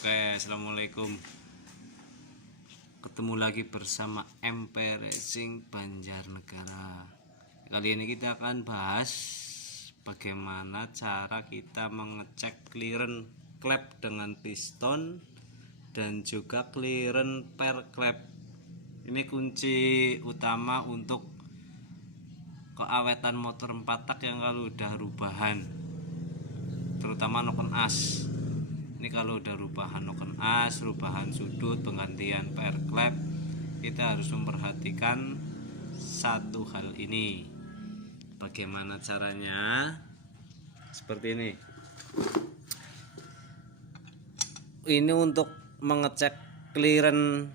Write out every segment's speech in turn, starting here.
Oke, assalamualaikum. Ketemu lagi bersama MP Racing Banjarnegara. Kali ini kita akan bahas bagaimana cara kita mengecek clearance klep dengan piston dan juga clearance per klep. Ini kunci utama untuk keawetan motor 4 tak yang kalau udah rubahan, terutama noken as. Ini kalau udah rubahan noken as, rubahan sudut, penggantian per klep, kita harus memperhatikan satu hal ini. Bagaimana caranya? Seperti ini. Ini untuk mengecek clearance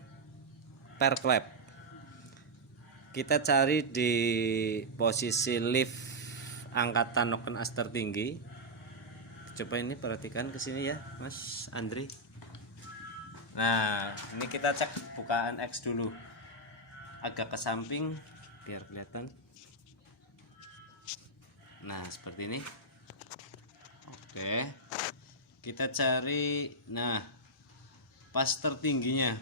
per klep. Kita cari di posisi lift angkatan noken as tertinggi. Coba ini perhatikan ke sini ya, Mas Andri. Nah, ini kita cek bukaan X dulu. Agak ke samping biar kelihatan. Nah, seperti ini. Oke. Kita cari pas tertingginya.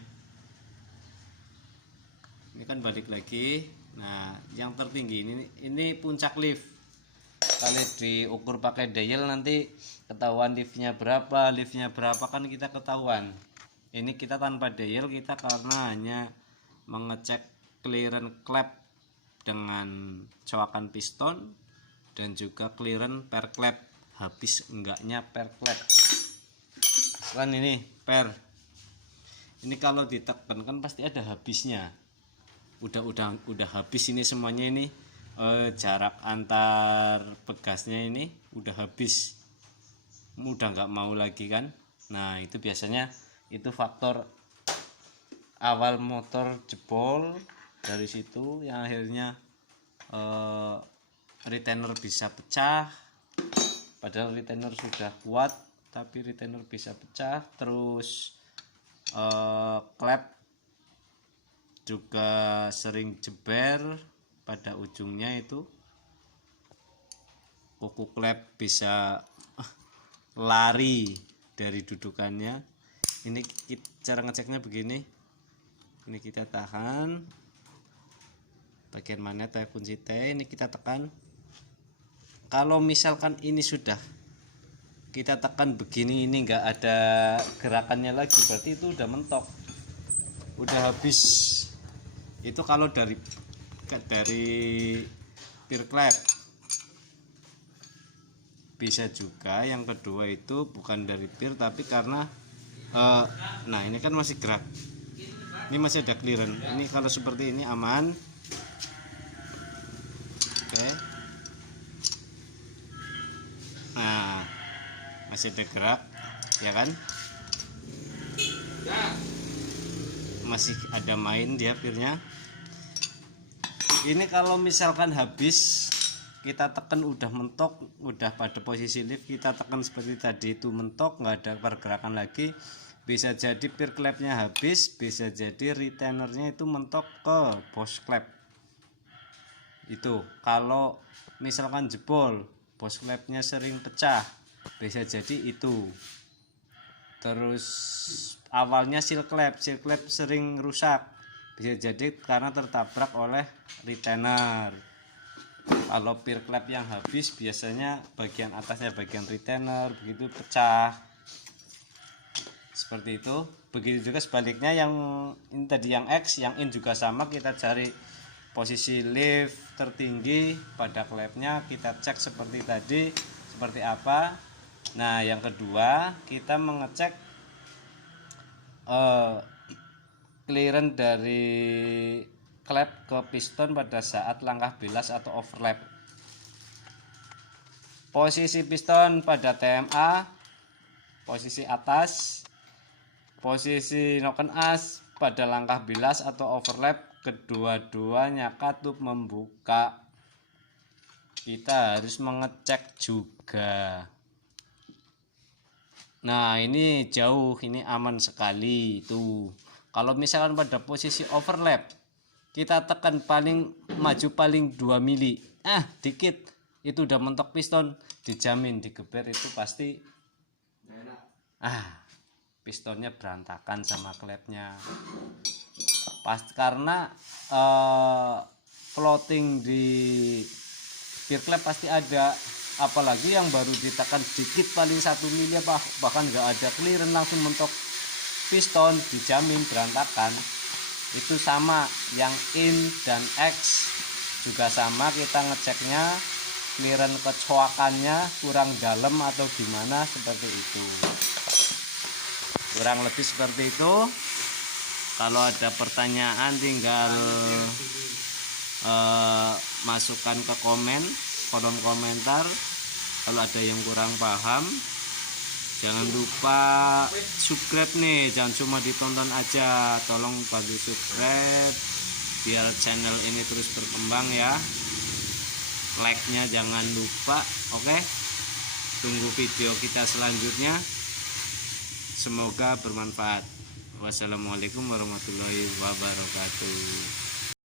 Ini kan balik lagi. Nah, yang tertinggi ini puncak lift. Kalau diukur pakai dial nanti ketahuan liftnya berapa kan kita ketahuan. Ini kita tanpa dial, kita karena hanya mengecek clearance klep dengan coakan piston dan juga clearance per klep, habis enggaknya per klep. Kan ini per. Ini kalau ditekan kan pasti ada habisnya. Udah habis ini semuanya ini. Jarak antar pegasnya ini udah habis, udah nggak mau lagi kan. Nah, itu biasanya itu faktor awal motor jebol. Dari situ yang akhirnya retainer bisa pecah, padahal retainer sudah kuat tapi retainer bisa pecah. Terus klep juga sering jeber pada ujungnya, itu kuku klep bisa lari dari dudukannya. Ini cara ngeceknya begini. Ini kita tahan bagian mana kunci T, ini kita tekan. Kalau misalkan ini sudah kita tekan begini, ini enggak ada gerakannya lagi, berarti itu udah mentok, udah habis. Itu kalau dari pir klep. Bisa juga yang kedua itu bukan dari pir tapi karena nah ini kan masih gerak, ini masih ada clearance. Ini kalau seperti ini aman. Oke. Nah, masih ada gerak ya kan, masih ada main dia pirnya. Ini kalau misalkan habis, kita tekan udah mentok, udah pada posisi lift, kita tekan seperti tadi itu mentok, nggak ada pergerakan lagi. Bisa jadi pir klepnya habis, bisa jadi retainernya itu mentok ke bos klep. Itu kalau misalkan jebol, bos klepnya sering pecah, bisa jadi itu. Terus awalnya seal klep sering rusak, bisa jadi karena tertabrak oleh retainer. Kalau pir klep yang habis biasanya bagian atasnya, bagian retainer begitu pecah. Seperti itu. Begitu juga sebaliknya, yang ini tadi yang X, yang in juga sama. Kita cari posisi lift tertinggi pada klepnya, kita cek seperti tadi, seperti apa. Nah, yang kedua kita mengecek clearance dari klep ke piston pada saat langkah bilas atau overlap. Posisi piston pada TMA, posisi atas, posisi noken as pada langkah bilas atau overlap, kedua-duanya katup membuka. Kita harus mengecek juga. Nah, ini jauh, ini aman sekali tuh. Kalau misalkan pada posisi overlap, kita tekan paling maju paling 2 mili, dikit, itu udah mentok piston, dijamin digeber itu pasti pistonnya berantakan sama klepnya. Karena clothing di spear klep pasti ada, apalagi yang baru ditekan sedikit paling 1 mili bahkan nggak ada clearance langsung mentok piston, dijamin berantakan. Itu sama yang in dan X juga sama, kita ngeceknya clearance kecoakannya kurang dalam atau gimana, seperti itu. Kurang lebih seperti itu. Kalau ada pertanyaan tinggal masukkan ke kolom komentar. Kalau ada yang kurang paham, jangan lupa subscribe nih, jangan cuma ditonton aja, tolong bantu subscribe biar channel ini terus berkembang ya. Like-nya jangan lupa, oke? Tunggu video kita selanjutnya, semoga bermanfaat. Wassalamualaikum warahmatullahi wabarakatuh.